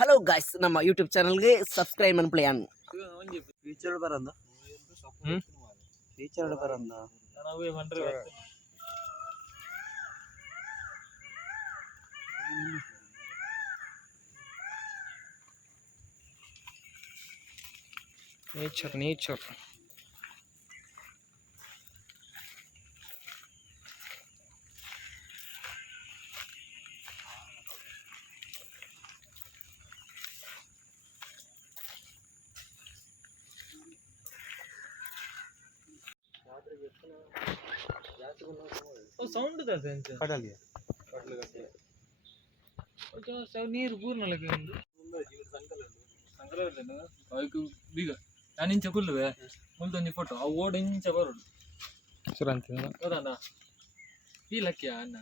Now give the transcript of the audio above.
hello guys, ನಮ್ಮ ಯೂಟ್ಯೂಬ್ ಚಾನಲ್ಗೆ ಸಬ್ಸ್ಕ್ರೈಬ್ ಮಾಡಿ ಪ್ಲೇಯನ್ ಫೀಚರ್ ಬರಂದ ಫೀಚರ್ ಬರಂದ నేచర్ ಸೌಂಡ್ ಕಡಲಿಗೆ ನೀರು ಪೂರ್ಣಲಕ್ಕೆ ಒಂದು ಬೀಗ ನಾನು ಇಂಚ ಕುಲ್ಲುವೆ ಮುಂದೊಂದು ಫೋಟೋ ಆ ಓಡ್ ಇಂಚ ಬರೋದು ಸುರಂತ ಈ ಲಕ್ಕಿಯ ಅನ್ನ